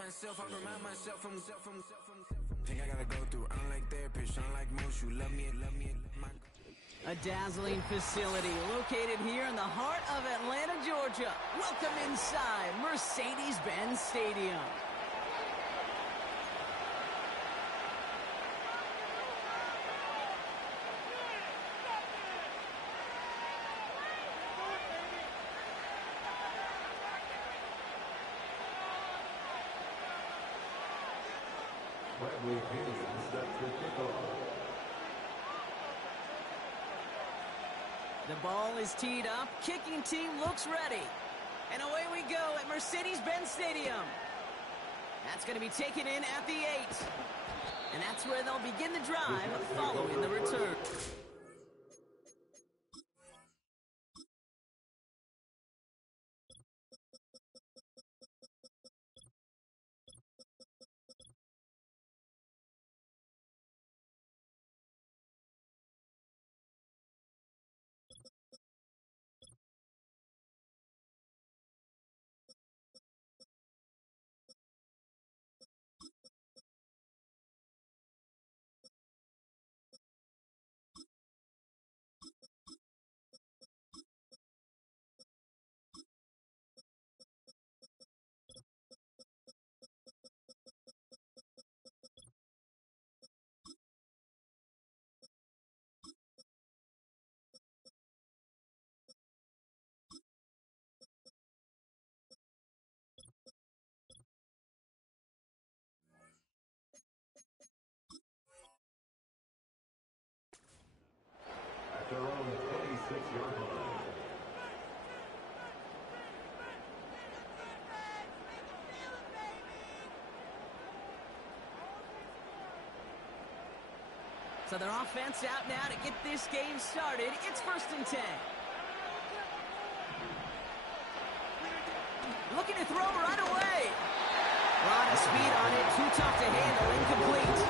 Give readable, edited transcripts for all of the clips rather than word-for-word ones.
myself, I remind myself from. Think I gotta go through, unlike therapist, unlike most, you love me. A dazzling facility located here in the heart of Atlanta, Georgia. Welcome inside Mercedes-Benz Stadium. The ball is teed up, kicking team looks ready. And away we go at Mercedes-Benz Stadium. That's going to be taken in at the 8. And that's where they'll begin the drive following the return. Their own 26-yard line. So their offense out now to get this game started. It's 1st and 10. Looking to throw right away. A lot of speed on it. Too tough to handle. Incomplete.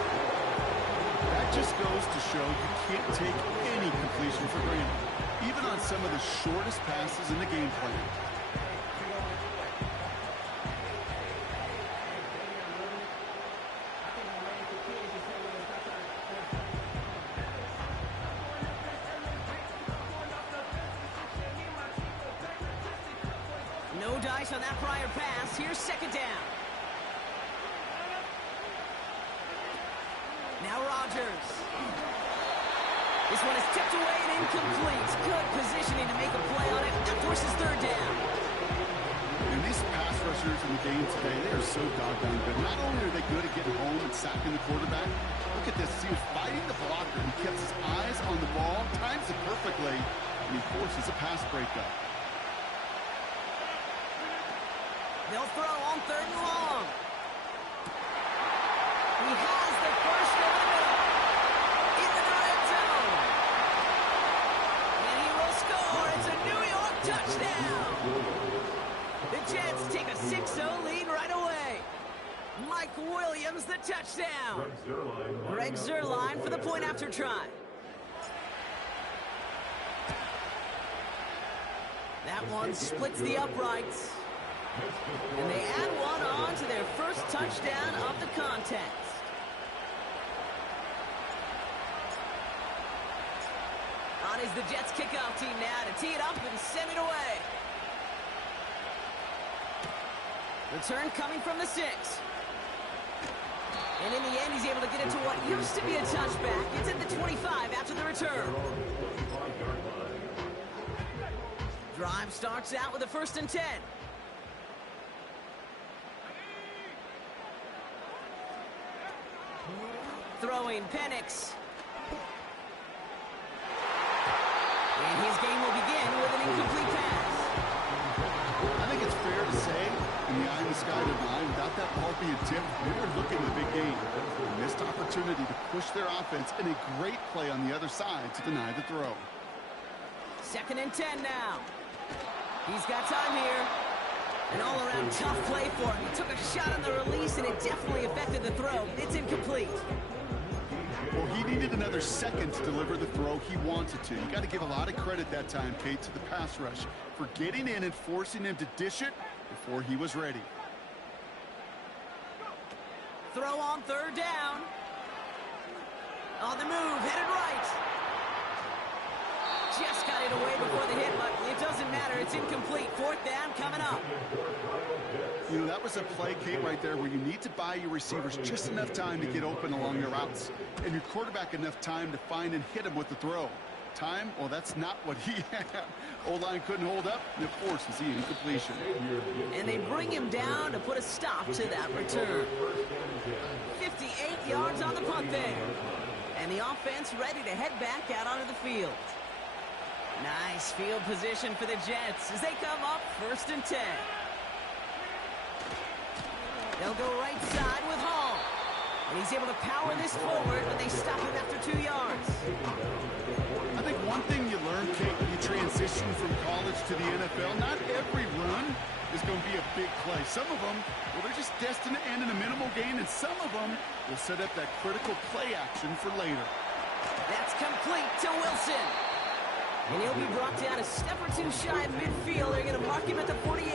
That just goes to show you can't take any completion for granted, even on some of the shortest passes in the game plan. No dice on that prior pass. Here's 2nd down. Now Rodgers. This one is tipped away and incomplete. Good positioning to make a play on it. That forces 3rd down. And these pass rushers in the game today, they are so doggone good. Not only are they good at getting home and sacking the quarterback, look at this. He was fighting the blocker. He kept his eyes on the ball, times it perfectly, and he forces a pass breakup. They'll throw on 3rd and long. He has the first over the middle. Into the red zone. And he will score. It's a New York touchdown. The Jets take a 6-0 lead right away. Mike Williams, the touchdown. Greg Zuerlein for the point after try. That one splits the uprights. And they add one on to their first touchdown of the contest. On is the Jets kickoff team now to tee it up and send it away. Return coming from the 6. And in the end, he's able to get it to what used to be a touchback. It's at the 25 after the return. Drive starts out with a 1st and 10. Throwing Penix. And his game will begin with an incomplete pass. I think it's fair to say, in the eye in the sky tonight, without that ball being tipped, we were looking at the big game. A missed opportunity to push their offense, and a great play on the other side to deny the throw. 2nd and 10 now. He's got time here. An all-around tough play for him. He took a shot on the release, and it definitely affected the throw. It's incomplete. Well, he needed another second to deliver the throw he wanted to. You got to give a lot of credit that time, Kate, to the pass rush for getting in and forcing him to dish it before he was ready. Throw on third down. On the move, headed right. Just got it away before the hit, but it doesn't matter. It's incomplete. Fourth down coming up. You know, that was a play, Kate, right there, where you need to buy your receivers just enough time to get open along your routes, and your quarterback enough time to find and hit him with the throw. Time? Well, that's not what he had. O-line couldn't hold up, and it forces the incompletion. And they bring him down to put a stop to that return. 58 yards on the punt there. And the offense ready to head back out onto the field. Nice field position for the Jets as they come up 1st and 10. They'll go right side with Hall. And he's able to power this forward, but they stop him after 2 yards. I think one thing you learn, Kate, when you transition from college to the NFL, not every run is going to be a big play. Some of them, well, they're just destined to end in a minimal gain, and some of them will set up that critical play action for later. That's complete to Wilson. And he'll be brought down a step or two shy of midfield. They're going to mark him at the 48.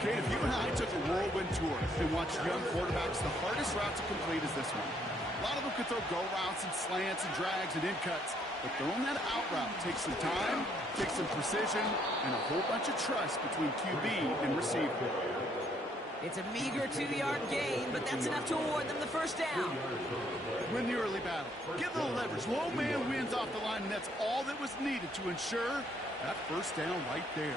Kate, if you and I took a whirlwind tour and watched young quarterbacks, the hardest route to complete is this one. A lot of them could throw go routes and slants and drags and in cuts, but throwing that out route takes some time, takes some precision, and a whole bunch of trust between QB and receiver. It's a meager 2-yard gain, but that's enough to award them the first down. Win the early battle. Get a little leverage. Low man wins off the line, and that's all that was needed to ensure that first down right there.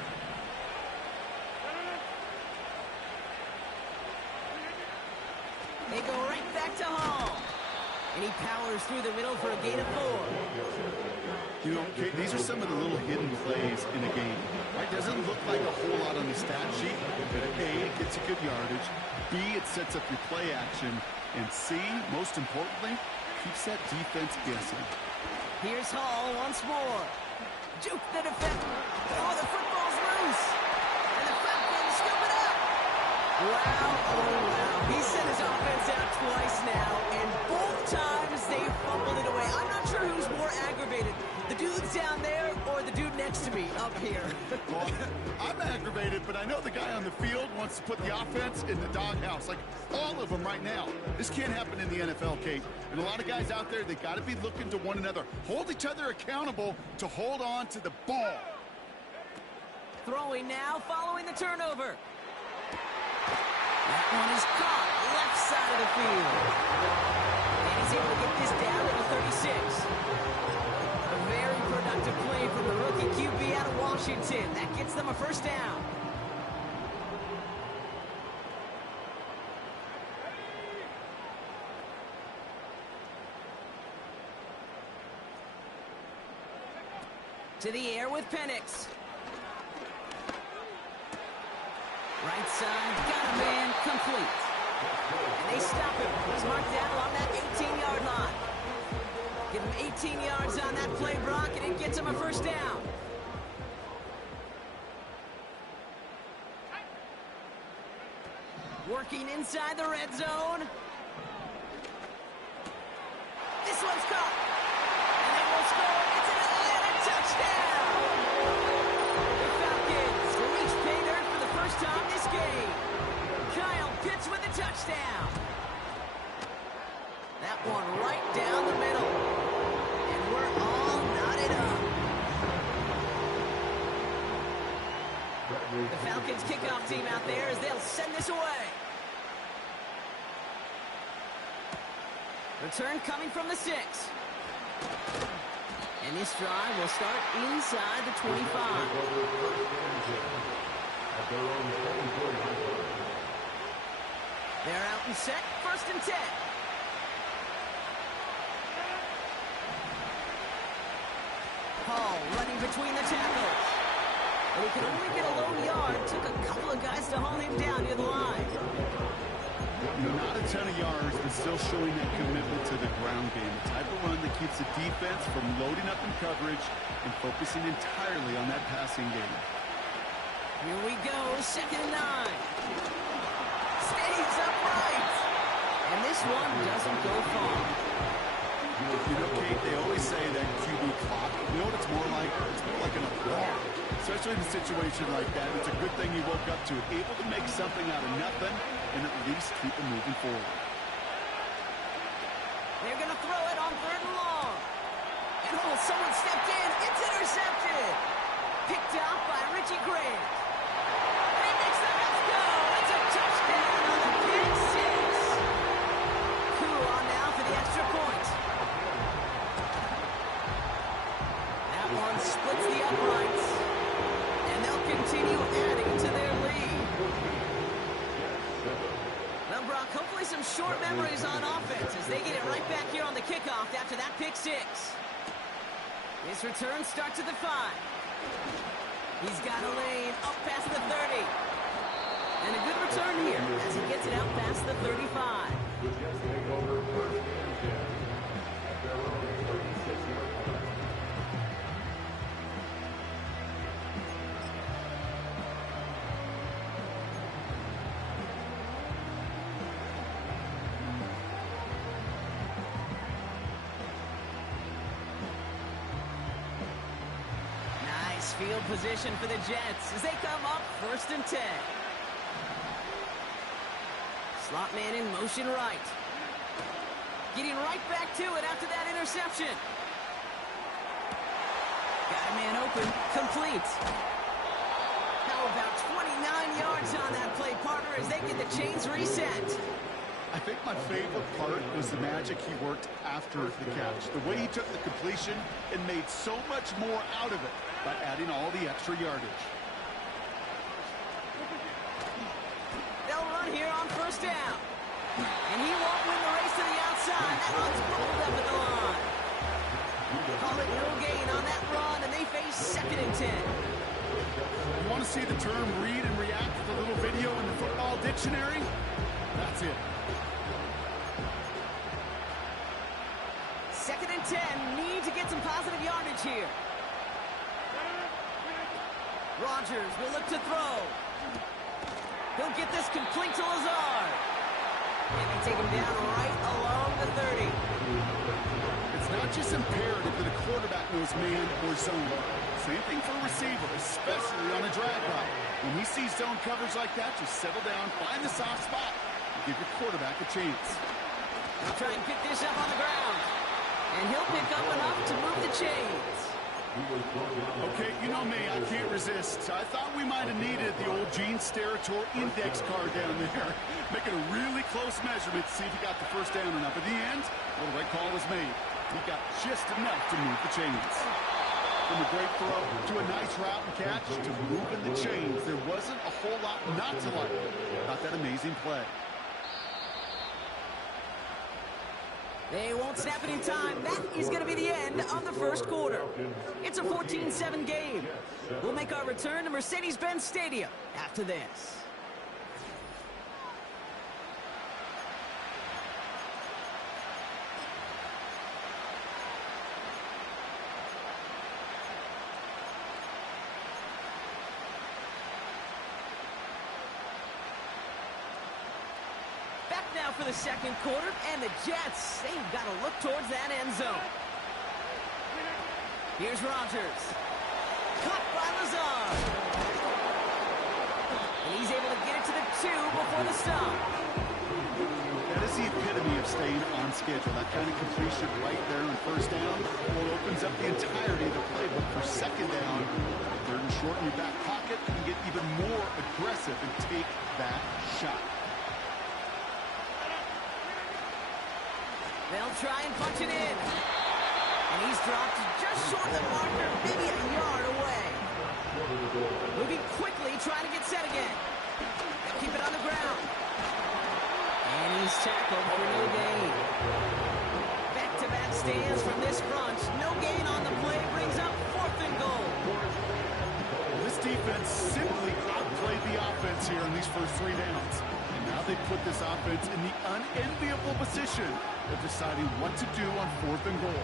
They go right back to Hall. And he powers through the middle for a gain of 4. You know, Kate, these are some of the little hidden plays in a game. Right? Doesn't look like a whole lot on the stat sheet, but A, it gets you good yardage. B, it sets up your play action. And C, most importantly, keeps that defense guessing. Here's Hall once more. Juke the defender. Oh, the football's loose. And the Falcons scoop it up. Wow, oh wow. He sent his offense out twice now, and both times they fumbled it away. I'm not sure who's more aggravated, the dudes down there or the dude next to me up here. Well, I'm aggravated, but I know the guy on the field wants to put the offense in the doghouse, like all of them right now. This can't happen in the NFL, Kate. And a lot of guys out there, they got to be looking to one another. Hold each other accountable to hold on to the ball. Throwing now following the turnover. That one is caught left side of the field. And he's able to get this down to the 36. A very productive play from the rookie QB out of Washington. That gets them a first down. To the air with Penix. Right side, got a man, complete. And they stop him. He's marked down along that 18-yard line. Give him 18 yards on that play, Brock, and it gets him a first down. Working inside the red zone. This one's caught. And they will score. It's an Atlanta touchdown. The Falcons reach pay dirt for the first time this game. Kyle Pitts with a touchdown. That one right down the middle. And we're all knotted up. The Falcons kickoff team out there as they'll send this away. Return coming from the 6. And this drive will start inside the 25. They're out and set, 1st and 10. Hall running between the tackles. And he could only get a low yard. Took a couple of guys to hold him down near the line. Not a ton of yards, but still showing that commitment to the ground game. The type of run that keeps the defense from loading up in coverage and focusing entirely on that passing game. Here we go, 2nd and 9. Stays upright. And this one doesn't go far. You know, Kate, they always say that QB clock. You know what it's more like? It's more like an alarm. Especially in a situation like that. It's a good thing you woke up to it. Able to make something out of nothing and at least keep them moving forward. They're going to throw it on 3rd and long. And oh, someone stepped in. It's intercepted. Picked out by Richie Grant. And he makes the Mets go. It's a touchdown on the pick six. Cool on now for the extra point. That one splits the uprights. And they'll continue adding to their lead. Now, Brock, hopefully some short memories on offense as they get it right back here on the kickoff after that pick six. This return starts at the 5. He's got a lane up past the 30. And a good return here as he gets it out past the 35. The Jets take over 1st and 10 at their own 36-yard line. Nice field position for the Jets as they come up 1st and 10. Slot man in motion right. Getting right back to it after that interception. Got a man open. Complete. Now about 29 yards on that play, partner, as they get the chains reset. I think my favorite part was the magic he worked after the catch. The way he took the completion and made so much more out of it by adding all the extra yardage. They'll run here on 1st down. And he won't win the race to the outside. That one's pulled up at the line. Call it no gain on that run, and they face 2nd and 10. You want to see the term read and react with a little video in the football dictionary? That's it. 2nd and 10. Need to get some positive yardage here. Rodgers will look to throw. He'll get this complete to Lazard. And they take him down right along the 30. It's not just imperative that a quarterback knows man or zone. Same thing for a receiver, especially on a drag route. When he sees zone coverage like that, just settle down, find the soft spot, and give your quarterback a chance. He'll try and pick this up on the ground. And he'll pick up enough to move the chains. Okay, you know me, I can't resist. I thought we might have needed the old Gene Steratore index card down there. Making a really close measurement to see if he got the 1st down or not. But in the end, well, the right call was made. He got just enough to move the chains. From a great throw to a nice route and catch to moving the chains, there wasn't a whole lot not to like about that amazing play. They won't snap it in time. That is going to be the end of the 1st quarter. It's a 14-7 game. We'll make our return to Mercedes-Benz Stadium after this. Back now for the 2nd quarter, and the Jets, they've got to look towards that end zone. Here's Rodgers. Caught by Lazard. And he's able to get it to the 2 before the stop. That is the epitome of staying on schedule. That kind of completion right there on 1st down, well, opens up the entirety of the playbook for 2nd down. 3rd and short in your back pocket, you can get even more aggressive and take that shot. They'll try and punch it in. And he's dropped just short of the marker, maybe a yard away. Moving quickly, trying to get set again. They'll keep it on the ground. And he's tackled for no gain. Back-to-back stands from this front. No gain on the play brings up 4th and goal. This defense simply outplayed the offense here in these first 3 downs. And now they put this offense in the unenviable position of deciding what to do on 4th and goal.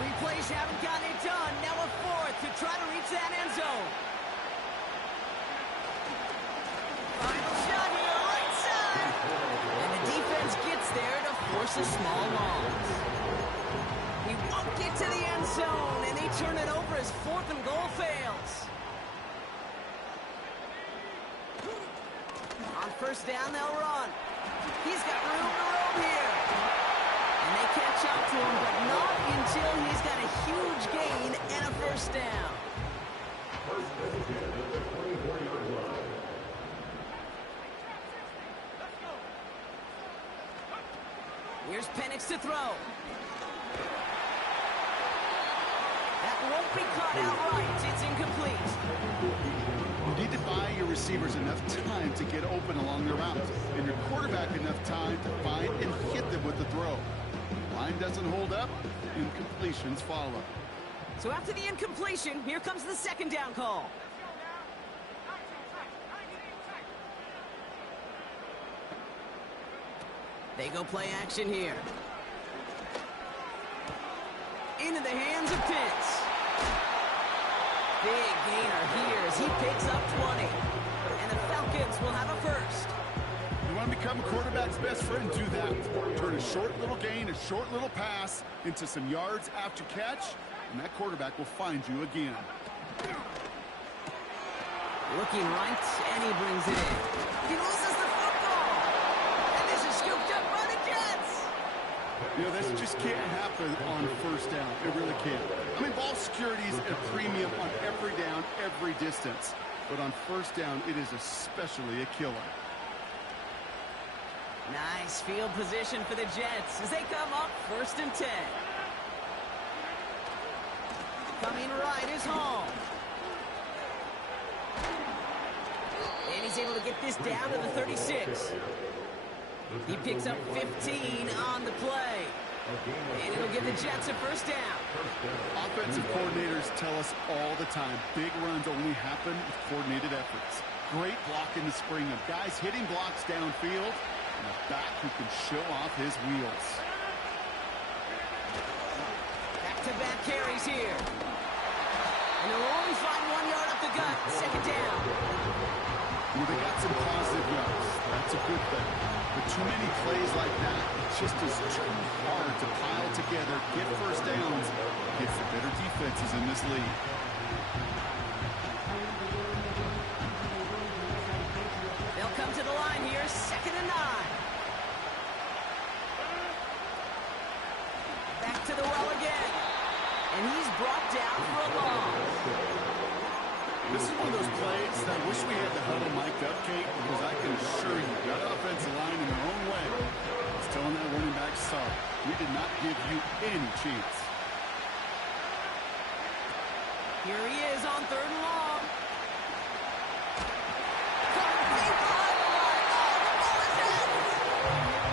3 plays haven't gotten it done. Now a 4th to try to reach that end zone. Final shot here, right side. And the defense gets there to force a small loss. He won't get to the end zone, and they turn it over as 4th and goal fails. On first down, they'll run. He's got room to roam here. And they catch up to him, but not until he's got a huge gain and a first down. First and 10 at the 24-yard line. Here's Penix to throw. That won't be caught outright. It's incomplete. You need to buy your receivers enough time to get open along their routes, and your quarterback enough time to find and hit them with the throw. Line doesn't hold up, incompletions follow. So after the incompletion, here comes the second down call. They go play action here. Into the hands of Pitts. Big gainer here as he picks up 20. And the Falcons will have a first. You want to become a quarterback's best friend, do that. Turn a short little gain, a short little pass into some yards after catch, and that quarterback will find you again. Looking right, and he brings it in. He loses the football. And this is scooped up by the Jets. You know, this just can't happen on first down. It really can't. I mean, ball security is at a premium on every down, every distance. But on first down, it is especially a killer. Nice field position for the Jets as they come up first and 10. Coming right is Hall. And he's able to get this down to the 36. He picks up 15 on the play. And it'll give the Jets a first down. Offensive coordinators tell us all the time, big runs only happen with coordinated efforts. Great block in the spring of guys hitting blocks downfield and a back who can show off his wheels. Back-to-back carries here. And they'll only find 1 yard up the gut. Second down. Well, they got some positive yards. That's a good thing. But too many plays like that, it just is too hard to pile together, get first downs against the better defenses in this league. They'll come to the line here, 2nd and 9. Back to the well again. And he's brought down for a loss. This is one of those plays that I wish we had the huddle mic'd up, Kate, because I can assure you, that offensive line in their own way is telling that running back, sorry, we did not give you any chance. Here he is on 3rd and long.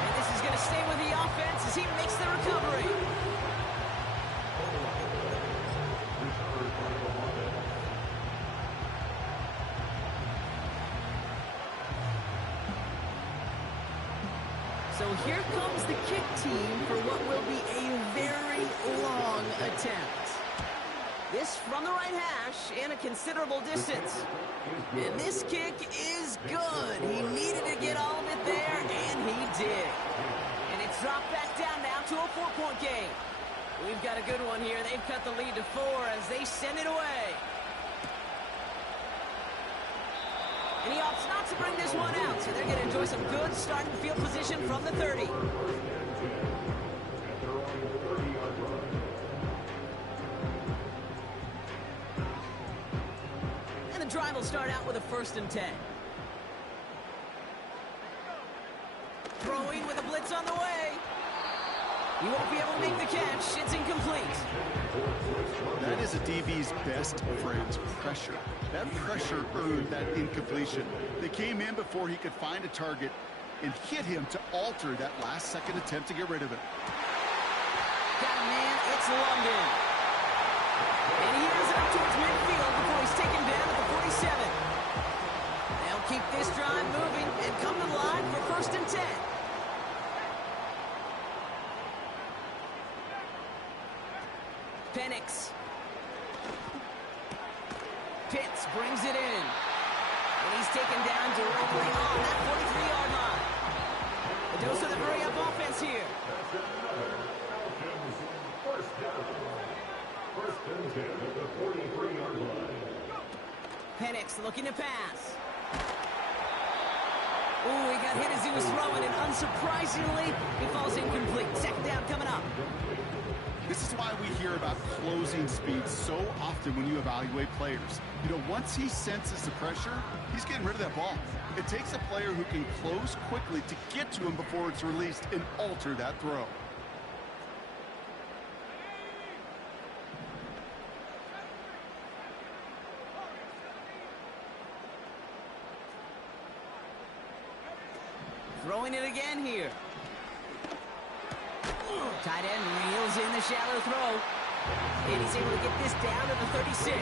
And this is going to stay with the offense as he makes the recovery. So here comes the kick team for what will be a very long attempt. This from the right hash and a considerable distance. And this kick is good. He needed to get all of it there, and he did. And it's dropped back down now to a 4-point game. We've got a good one here. They've cut the lead to 4 as they send it away. And he opts not to bring this one out, so they're going to enjoy some good starting field position from the 30. And the drive will start out with a 1st and 10. Throwing with a blitz on the way. He won't be able to make the catch. It's incomplete. That is a DB's best friend, pressure. That pressure earned that incompletion. They came in before he could find a target and hit him to alter that last-second attempt to get rid of it. Got a man, it's London. And he heads up towards midfield before he's taken down at the 47. They'll keep this drive moving and come to the line for 1st and 10. Penix. Pitts brings it in. And he's taken down directly on that 43-yard line. A dose of the hurry-up offense here. First and 10 at the 43-yard line. Penix looking to pass. Ooh, he got hit as he was throwing, and unsurprisingly, he falls incomplete. Second down coming up. This is why we hear about closing speed so often when you evaluate players. You know, once he senses the pressure, he's getting rid of that ball. It takes a player who can close quickly to get to him before it's released and alter that throw. Throwing it again here. Tight end reels in the shallow throw. And he's able to get this down to the 36.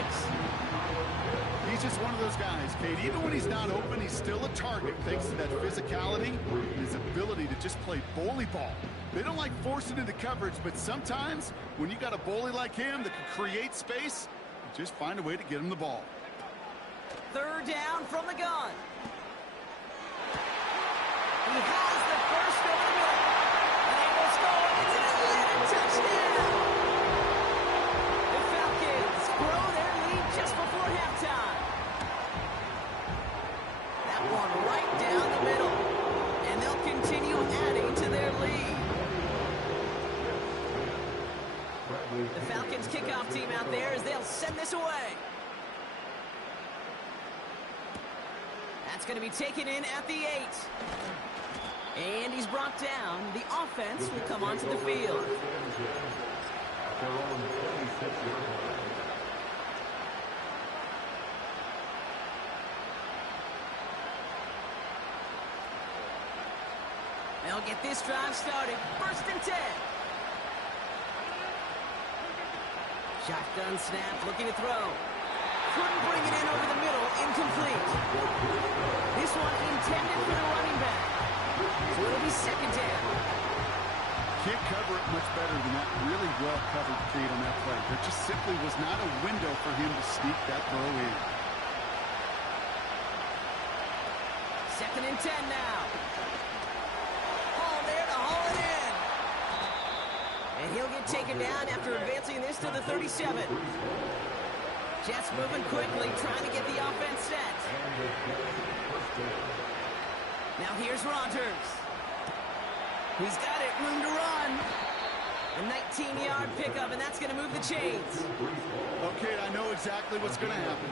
He's just one of those guys, Kate. Even when he's not open, he's still a target thanks to that physicality and his ability to just play bully ball. They don't like forcing into coverage, but sometimes when you got a bully like him that can create space, you just find a way to get him the ball. Third down from the gun. He has the first over the middle. And they will score. It's an Atlanta touchdown. The Falcons grow their lead just before halftime. That one right down the middle. And they'll continue adding to their lead. The Falcons kickoff team out there as they'll send this away. That's going to be taken in at the 8. And he's brought down. The offense will come onto the field. They'll get this drive started. First and 10. Shotgun snap, looking to throw. Couldn't bring it in over the middle. Incomplete. This one intended for the running back. So it'll be second down. Can't cover it much better than that. Really well covered Kate on that play. There just simply was not a window for him to sneak that throw in. Second and 10 now. Hall there to haul it in. And he'll get taken down after advancing this to the 37. Jets moving quickly, trying to get the offense set. Now here's Rodgers. He's got it, room to run. A 19-yard pickup, and that's going to move the chains. Okay, I know exactly what's going to happen.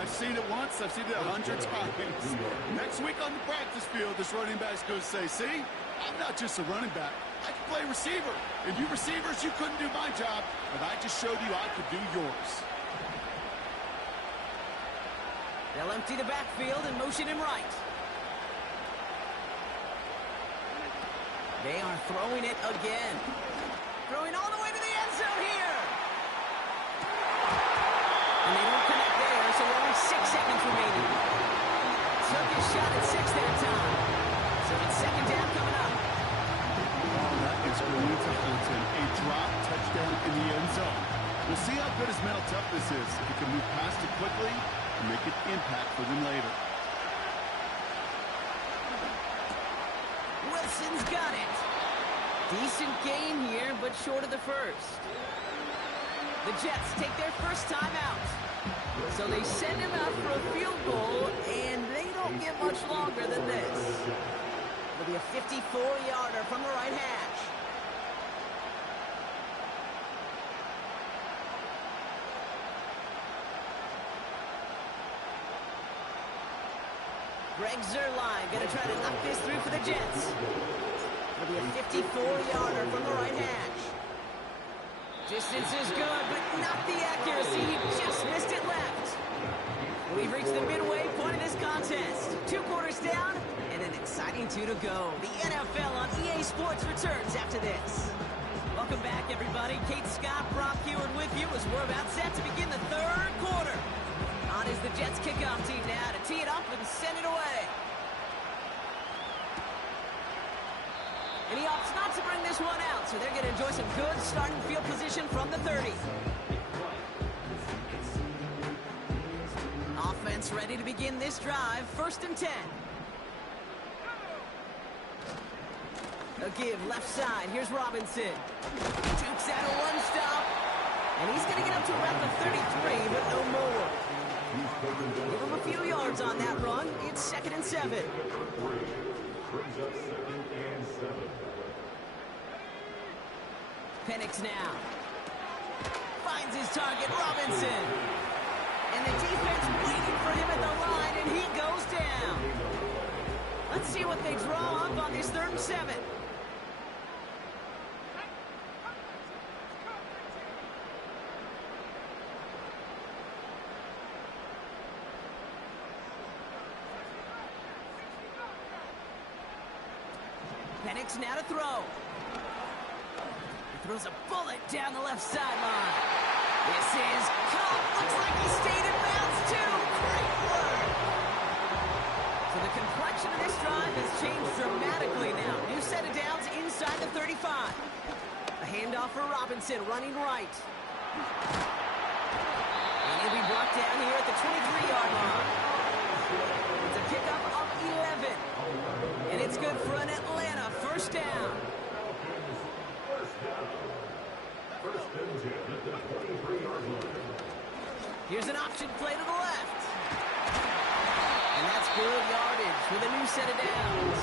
I've seen it once, I've seen it 100 times. Next week on the practice field, this running back's going to say, see, I'm not just a running back. I can play receiver. And you receivers, you couldn't do my job, but I just showed you I could do yours. They'll empty the backfield and motion him right. They are throwing it again. Throwing all the way to the end zone here. And they don't connect there, so only 6 seconds remaining. Took his shot at 6 that time. So it's second down coming up. Oh, that is going to Hilton. A drop touchdown in the end zone. We'll see how good his mental toughness is. He can move past it quickly and make an impact for them later. Wilson's got it. Decent gain here, but short of the first. The Jets take their first time out. So they send him out for a field goal, and they don't get much longer than this. It'll be a 54-yarder from the right hash. Greg Zuerlein going to try to knock this through for the Jets. It'll be a 54-yarder from the right hash. Distance is good, but not the accuracy. He just missed it left. We've reached the midway point of this contest. 2 quarters down, and an exciting 2 to go. The NFL on EA Sports returns after this. Welcome back, everybody. Kate Scott, Brock Heward with you as we're about set to begin the third quarter. On is the Jets kickoff team now to tee it up and send it away. And he opts not to bring this one out, so they're going to enjoy some good starting field position from the 30. Offense ready to begin this drive. First and 10. A give left side. Here's Robinson. Jukes out a one-stop. And he's going to get up to about the 33, but no more. Give him a few yards on that run. It's 2nd and 7. Brings up 2nd and 7. Penix now. Finds his target, Robinson. And the defense waiting for him at the line, and he goes down. Let's see what they draw up on this 3rd and 7. Penix now to throw. He throws a bullet down the left sideline. This is caught. Looks like he stayed in bounds too. Great work. So the complexion of this drive has changed dramatically now. New set of downs inside the 35. A handoff for Robinson running right. And he'll be brought down here at the 23-yard line. It's a pickup of 11. And it's good for an Atlanta 1st down. Here's an option play to the left. And that's good yardage with a new set of downs.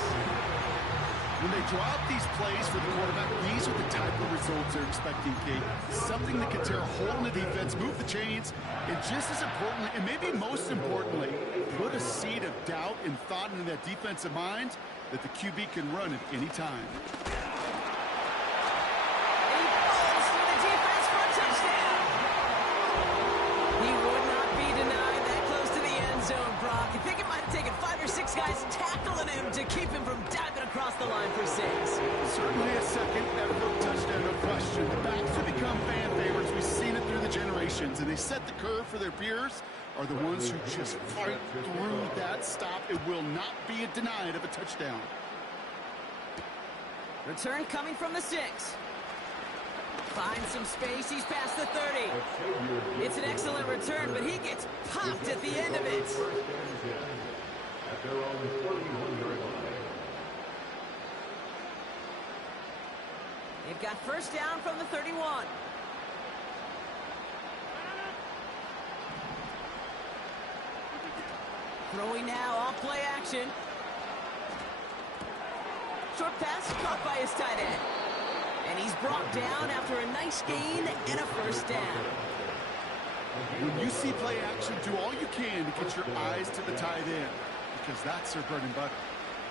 When they draw up these plays for the quarterback, these are the type of results they're expecting, Kate. Something that can tear a hole in the defense, move the chains, and just as importantly, and maybe most importantly, put a seed of doubt and thought into that defensive mind that the QB can run at any time. You think it might have taken 5 or 6 guys tackling him to keep him from diving across the line for 6. Certainly a second effort touchdown, no question. The backs have become fan favorites. We've seen it through the generations, and they set the curve for their peers are the ones who just fight through that stop. It will not be denied of a touchdown. Return coming from the 6. Finds some space. He's past the 30. It's an excellent return, but he gets popped at the end of it. At their own 41-yard line. They've got 1st down from the 31. Throwing now off play action. Short pass caught by his tight end. And he's brought down after a nice gain and a 1st down. When you see play action, do all you can to get your eyes to the tight end, because that's their bread and butter.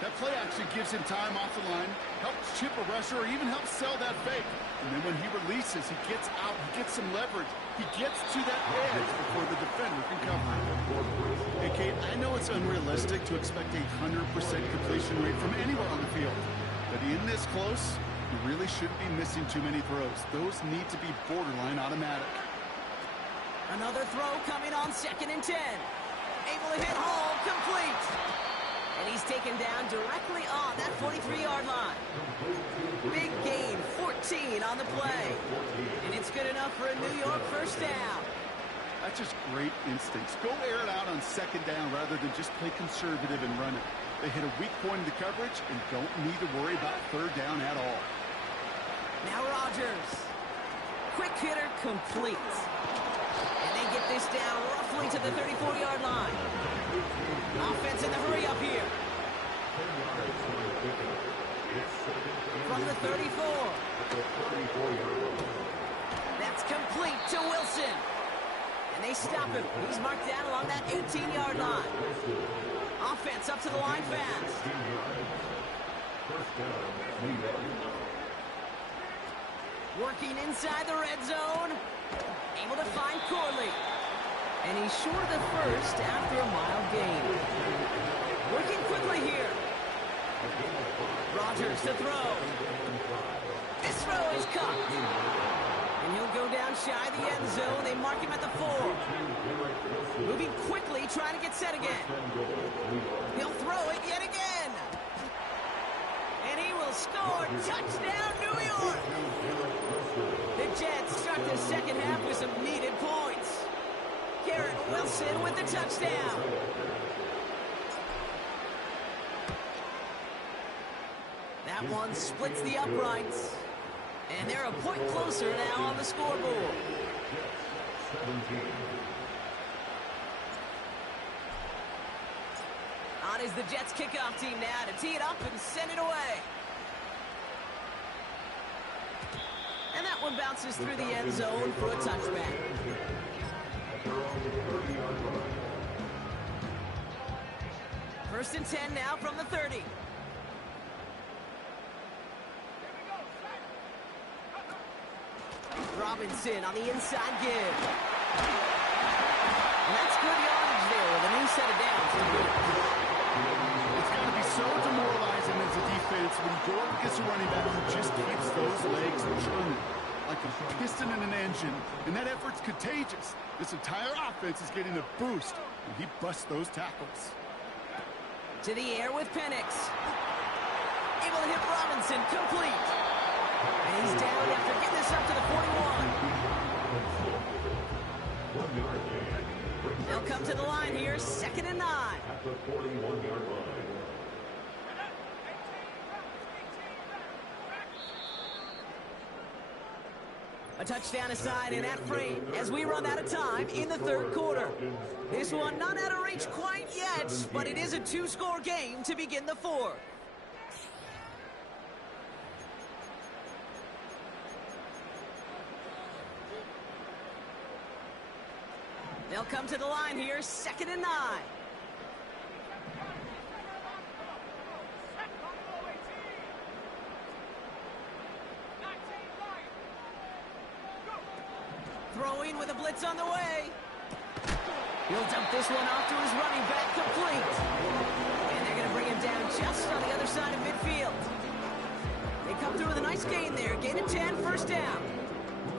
That play action gives him time off the line, helps chip a rusher, or even helps sell that fake. And then when he releases, he gets out, he gets some leverage. He gets to that edge before the defender can cover him. Hey, Kate, I know it's unrealistic to expect a 100% completion rate from anywhere on the field. But in this close, you really shouldn't be missing too many throws. Those need to be borderline automatic. Another throw coming on 2nd and 10. Able to hit Hall, complete. And he's taken down directly on that 43-yard line. Big gain, 14 on the play. And it's good enough for a New York 1st down. That's just great instincts. Go air it out on 2nd down rather than just play conservative and run it. They hit a weak point in the coverage and don't need to worry about 3rd down at all. Now Rodgers. Quick hitter complete. And they get this down roughly to the 34-yard line. Offense in the hurry up here. From the 34. That's complete to Wilson. And they stop him. He's marked down along that 18-yard line. Offense up to the line fast. Working inside the red zone. Able to find Corley. And he's short of the 1st after a mild gain. Working quickly here. Rodgers to throw. This throw is caught. And he'll go down shy of the end zone. They mark him at the 4. Moving quickly, trying to get set again. He'll throw it yet again. And he will score. Touchdown, New York. The Jets start the 2nd half with some needed points. Garrett Wilson with the touchdown. That one splits the uprights. And they're a point closer now on the scoreboard. is the Jets kickoff team now to tee it up and send it away. And that one bounces through the end zone for a touchback. First and 10 now from the 30. Robinson on the inside give. And that's good yardage there with a new set of downs. It's got to be so demoralizing as a defense when you go up against a running back who just keeps those legs churning like a piston in an engine. And that effort's contagious. This entire offense is getting a boost when he busts those tackles. To the air with Penix. Able to hit Robinson, complete. And he's down after getting this up to the 41. They'll come to the line here, 2nd and 9. At the 41-yard line. A touchdown aside in that frame as we run out of time in the 3rd quarter. This one not out of reach quite yet, but it is a 2-score game to begin the 4th. They'll come to the line here, 2nd and 9. Throwing with a blitz on the way. He'll dump this one off to his running back, complete. And they're going to bring him down just on the other side of midfield. They come through with a nice gain there. Gain of 10, first down.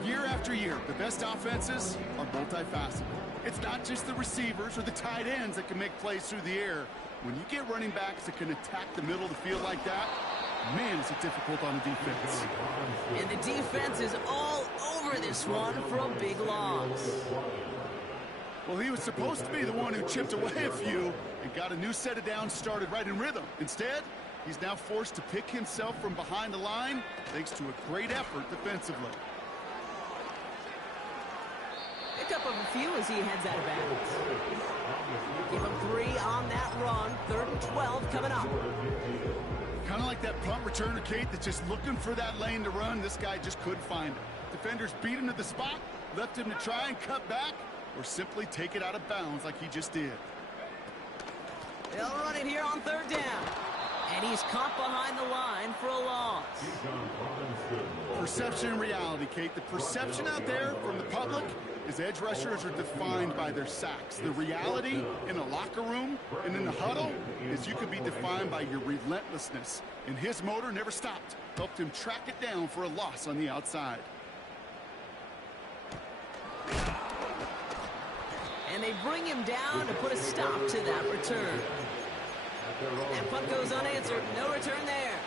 Year after year, the best offenses are multifaceted. It's not just the receivers or the tight ends that can make plays through the air. When you get running backs that can attack the middle of the field like that, man, is it difficult on the defense. And the defense is all over this one for a big loss. Well, he was supposed to be the one who chipped away a few and got a new set of downs started right in rhythm. Instead, he's now forced to pick himself from behind the line thanks to a great effort defensively. Pick up of a few as he heads out of bounds. Give him 3 on that run. 3rd and 12 coming up. Kind of like that punt returner, Kate, that's just looking for that lane to run. This guy just couldn't find it. Defenders beat him to the spot, left him to try and cut back, or simply take it out of bounds like he just did. They'll run it here on 3rd down. And he's caught behind the line for a loss. Perception and reality, Kate. The perception out there from the public is edge rushers are defined by their sacks. The reality in a locker room and in the huddle is you could be defined by your relentlessness. And his motor never stopped. Helped him track it down for a loss on the outside. And they bring him down to put a stop to that return. That punt goes unanswered. No return there.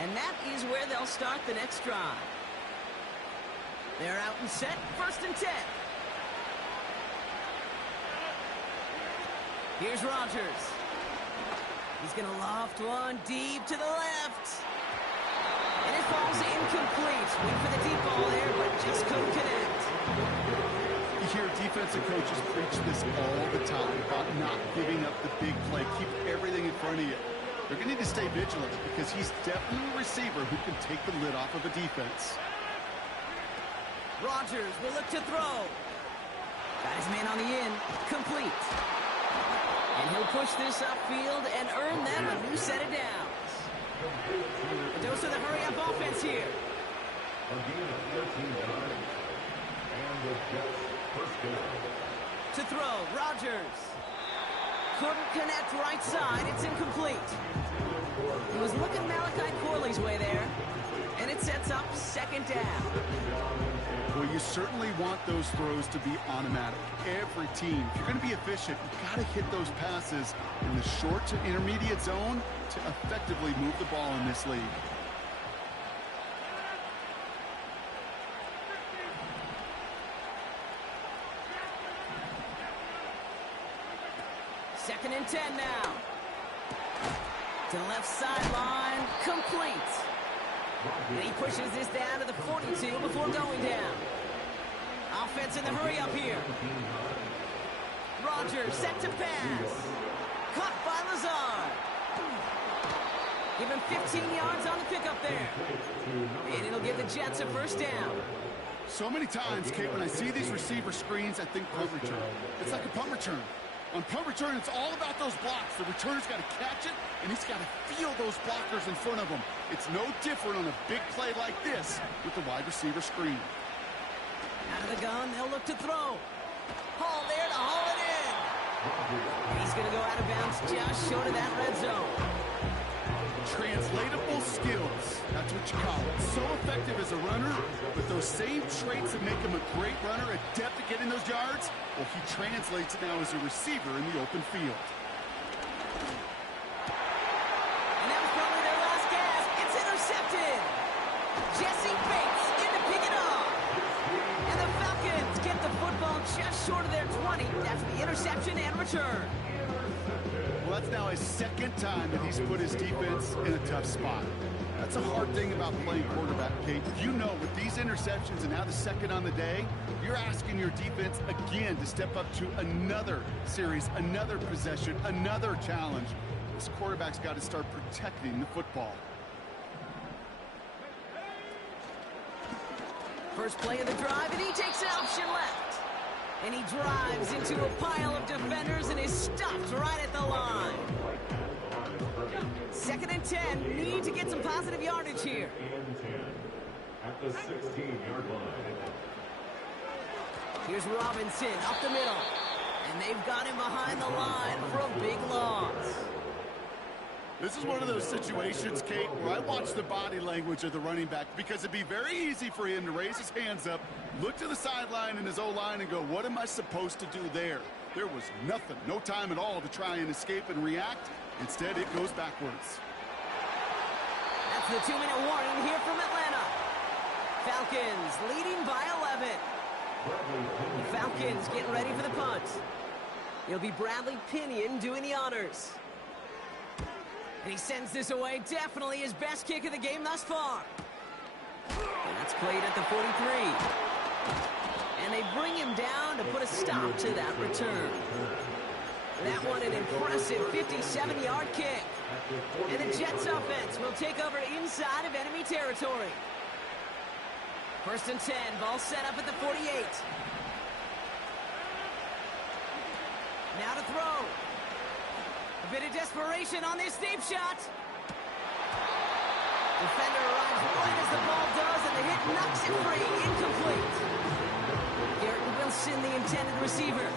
And that is where they'll start the next drive. They're out and set. 1st and 10. Here's Rodgers. He's going to loft one deep to the left. And it falls incomplete. Wait for the deep ball there, but just couldn't connect. You hear defensive coaches preach this all the time about not giving up the big play. Keep everything in front of you. They're going to need to stay vigilant because he's definitely a receiver who can take the lid off of a defense. Rodgers will look to throw. Got his man on the in. Complete. And he'll push this upfield and earn them a new set of downs. A dose of the hurry-up offense here. To throw, Rodgers. Couldn't connect right side. It's incomplete. He was looking Malachi Corley's way there. And it sets up 2nd down. Well, you certainly want those throws to be automatic. Every team, if you're going to be efficient, you've got to hit those passes in the short to intermediate zone to effectively move the ball in this league. Second and 10 now. To the left sideline, complete. And he pushes this down to the 42 before going down. Offense in the hurry up here. Rodgers set to pass. Caught by Lazard. Give him 15 yards on the pickup there. And it'll give the Jets a first down. So many times, Kate, when I see these receiver screens, I think punt return. It's like a punt return. On punt return, it's all about those blocks. The returner's got to catch it, and he's got to feel those blockers in front of him. It's no different on a big play like this with the wide receiver screen. Out of the gun, they'll look to throw. Hall there to haul it in. He's going to go out of bounds just short of that red zone. Translatable skills. That's what you call it. So effective as a runner, but those same traits that make him a great runner, adept at getting those yards, well, he translates it now as a receiver in the open field. And that was probably their last gasp. It's intercepted. Jesse Bates in to pick it off. And the Falcons get the football just short of their 20 after the interception and return. Well, that's now his second time that he's put his defense in a tough spot. That's a hard thing about playing quarterback, Kate. You know, with these interceptions and now the second on the day, you're asking your defense again to step up to another series, another possession, another challenge. This quarterback's got to start protecting the football. First play of the drive, and he takes an option left. And he drives into a pile of defenders and is stopped right at the line. 2nd and 10. Need to get some positive yardage here. At the 16-yard line. Here's Robinson up the middle. And they've got him behind the line for a big loss. This is one of those situations, Kate, where I watch the body language of the running back because it'd be very easy for him to raise his hands up, look to the sideline in his O-line and go, what am I supposed to do there? There was nothing, no time at all to try and escape and react. Instead, it goes backwards. That's the 2-minute warning here from Atlanta. Falcons leading by 11. The Falcons getting ready for the punt. It'll be Bradley Pinion doing the honors. And he sends this away, definitely his best kick of the game thus far. And that's played at the 43. And they bring him down to put a stop to that return. That one an impressive 57-yard kick. And the Jets offense will take over inside of enemy territory. 1st and 10, ball set up at the 48. Now to throw. A bit of desperation on this deep shot. Defender arrives right as the ball does, and the hit knocks it free. Incomplete. Garrett Wilson, the intended receiver.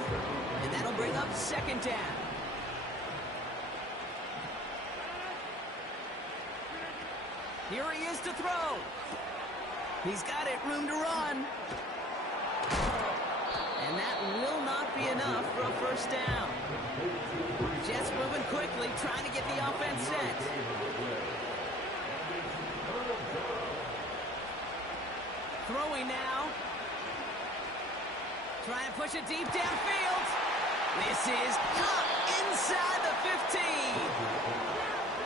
And that'll bring up 2nd down. Here he is to throw. He's got it, room to run. And that will not be enough for a first down. Jets moving quickly, trying to get the offense set. Throwing now. Trying to push it deep downfield. This is caught inside the 15.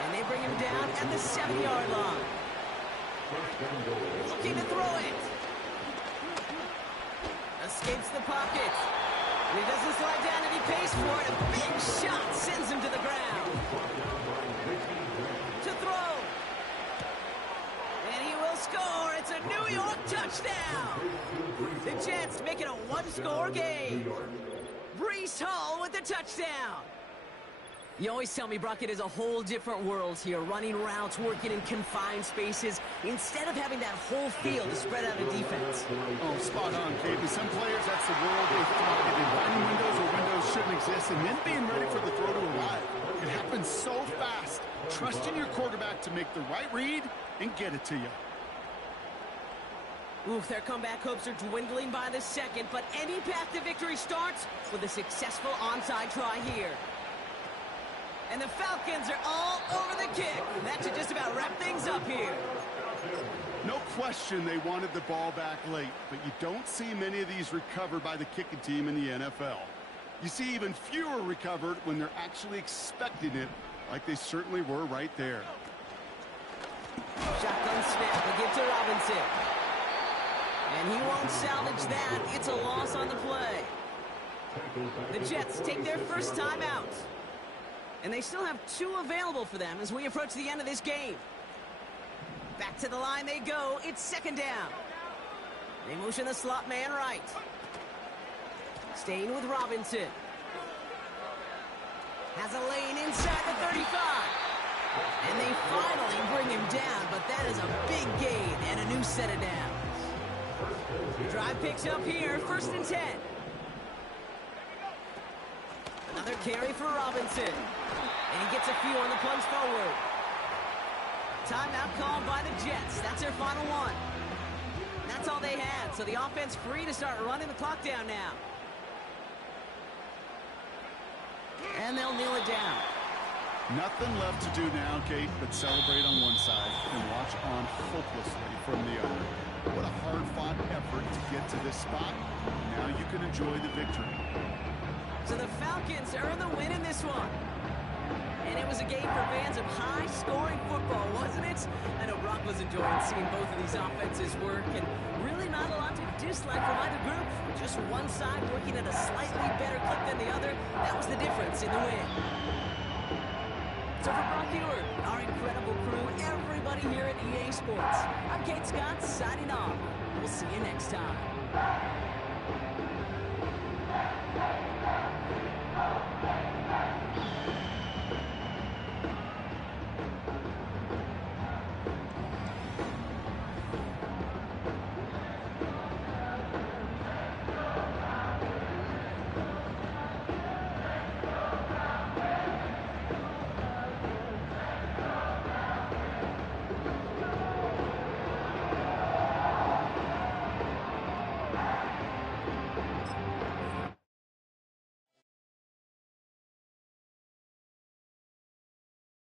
And they bring him down at the 7-yard line. Looking to throw it. Escapes the pocket. He doesn't slide down and he pays for it. A big shot sends him to the ground. To throw. And he will score. It's a New York touchdown. The Jets make it a one-score game. Breece Hall with the touchdown. You always tell me, Brock, it is a whole different world here, running routes, working in confined spaces, instead of having that whole field to spread out a defense. Oh, spot on, Kate. And some players, that's the world they thrive in. Finding windows where windows shouldn't exist, and then being ready for the throw to arrive. It happens so fast. Trust in your quarterback to make the right read and get it to you. Oof, their comeback hopes are dwindling by the second, but any path to victory starts with a successful onside try here. And the Falcons are all over the kick. That should just about wrap things up here. No question they wanted the ball back late, but you don't see many of these recovered by the kicking team in the NFL. You see even fewer recovered when they're actually expecting it, like they certainly were right there. Shotgun snap, they give to Robinson. And he won't salvage that. It's a loss on the play. The Jets take their first time out. And they still have 2 available for them as we approach the end of this game. Back to the line they go. It's second down. They motion the slot man right. Staying with Robinson. Has a lane inside the 35. And they finally bring him down, but that is a big gain and a new set of downs. Drive picks up here, 1st and 10. Another carry for Robinson. And he gets a few on the plunge forward. Timeout called by the Jets. That's their final one. That's all they had, so the offense free to start running the clock down now. And they'll kneel it down. Nothing left to do now, Kate, but celebrate on one side and watch on hopelessly from the other. What a hard-fought effort to get to this spot. Now you can enjoy the victory. So the Falcons earn the win in this one. And it was a game for fans of high-scoring football, wasn't it? I know Brock was enjoying seeing both of these offenses work, and really not a lot to dislike from either group. Just one side working at a slightly better clip than the other. That was the difference in the win. So for Brock Huard, our incredible crew, everybody here at EA Sports, I'm Kate Scott signing off. We'll see you next time.